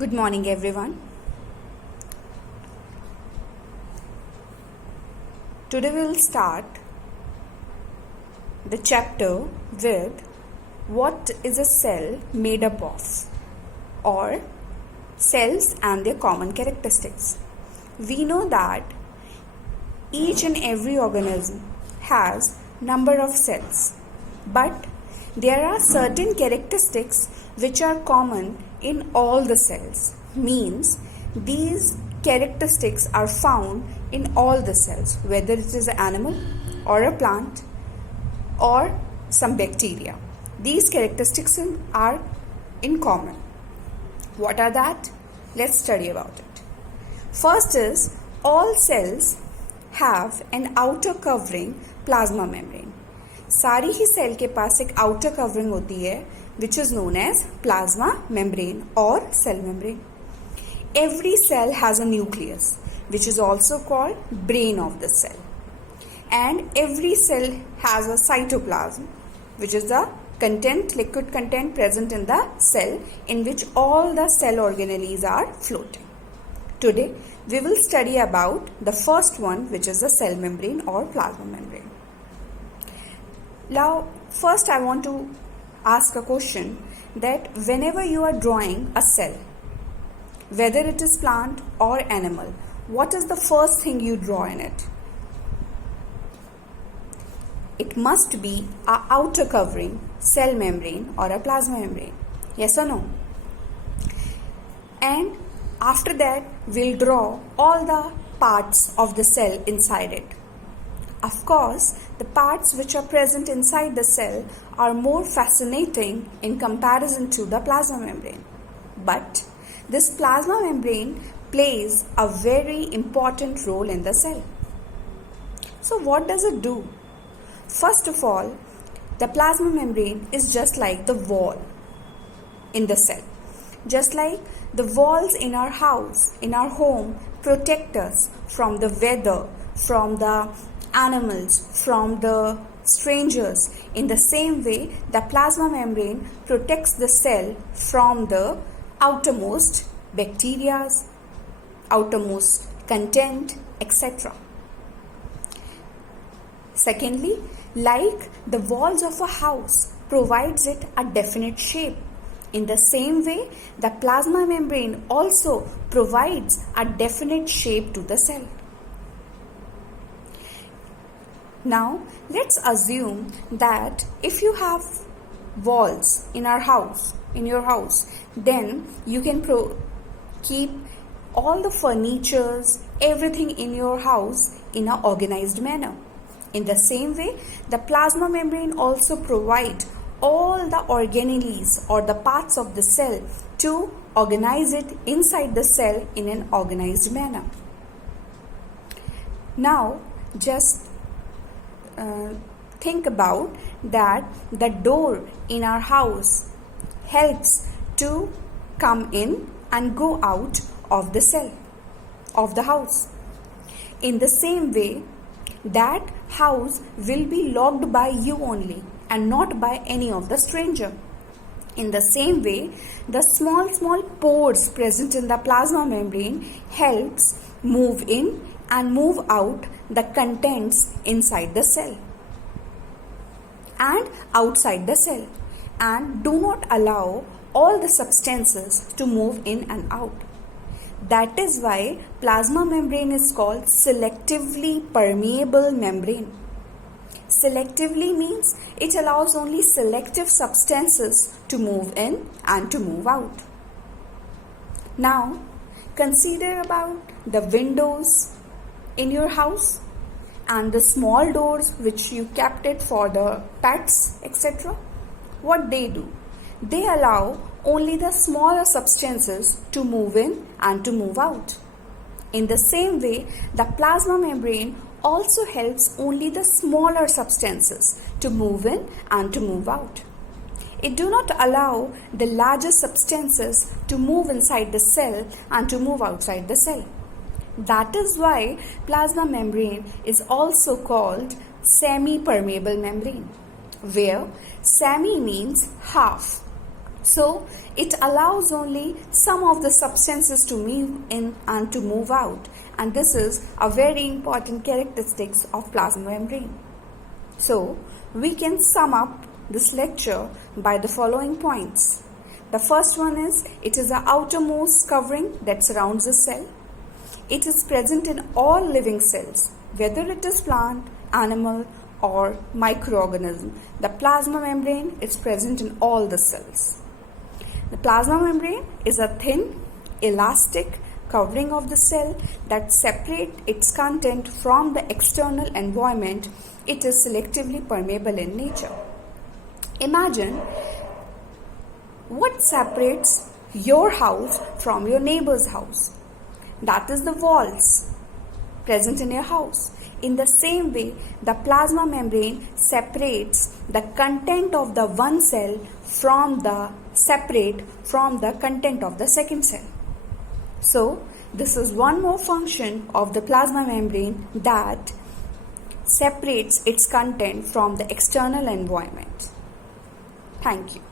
Good morning, everyone. Today we will start the chapter with what is a cell made up of, or cells and their common characteristics. We know that each and every organism has number of cells, but there are certain characteristics which are common in all the cells. Means these characteristics are found in all the cells, whether it is an animal or a plant or some bacteria. These characteristics are in common. What are that? Let's study about it. First is, all cells have an outer covering plasma membrane. सारी ही cell के पास एक outer covering होती है which is known as plasma membrane or cell membrane. Every cell has a nucleus which is also called brain of the cell, and every cell has a cytoplasm which is the liquid content present in the cell in which all the cell organelles are floating. Today we will study about the first one, which is the cell membrane or plasma membrane. Now, first I want to ask a question that whenever you are drawing a cell, whether it is plant or animal, what is the first thing you draw in it? It must be an outer covering cell membrane or a plasma membrane. Yes or no? And after that, we'll draw all the parts of the cell inside it. Of course, the parts which are present inside the cell are more fascinating in comparison to the plasma membrane. But this plasma membrane plays a very important role in the cell. So what does it do? First of all, the plasma membrane is just like the wall in the cell. Just like the walls in our house, in our home, protect us from the weather, from the animals, from the strangers. In the same way, the plasma membrane protects the cell from the outermost bacteria, outermost content, etc. Secondly, like the walls of a house provides it a definite shape, in the same way, the plasma membrane also provides a definite shape to the cell. Now, let's assume that if you have walls in your house, then you can keep all the furnitures, everything in your house in an organized manner. In the same way, the plasma membrane also provides all the organelles or the parts of the cell to organize it inside the cell in an organized manner. Now, just think about that the door in our house helps to come in and go out of the cell of the house. In the same way, that house will be locked by you only and not by any of the stranger. In the same way, the small pores present in the plasma membrane helps move in and move out the contents inside the cell and outside the cell, and do not allow all the substances to move in and out. That is why plasma membrane is called selectively permeable membrane. Selectively means it allows only selective substances to move in and to move out. Now, consider about the windows in your house and the small doors which you kept it for the pets, etc. What they do? They allow only the smaller substances to move in and to move out. In the same way, the plasma membrane also helps only the smaller substances to move in and to move out. It do not allow the larger substances to move inside the cell and to move outside the cell. That is why plasma membrane is also called semi-permeable membrane, where semi means half. So it allows only some of the substances to move in and to move out, and this is a very important characteristics of plasma membrane. So we can sum up this lecture by the following points. The first one is, it is the outermost covering that surrounds the cell. It is present in all living cells, whether it is plant, animal or microorganism. The plasma membrane is present in all the cells. The plasma membrane is a thin, elastic covering of the cell that separates its content from the external environment. It is selectively permeable in nature. Imagine what separates your house from your neighbor's house. That is the walls present in your house. In the same way, the plasma membrane separates the content of the one cell from the content of the second cell. So, this is one more function of the plasma membrane, that separates its content from the external environment. Thank you.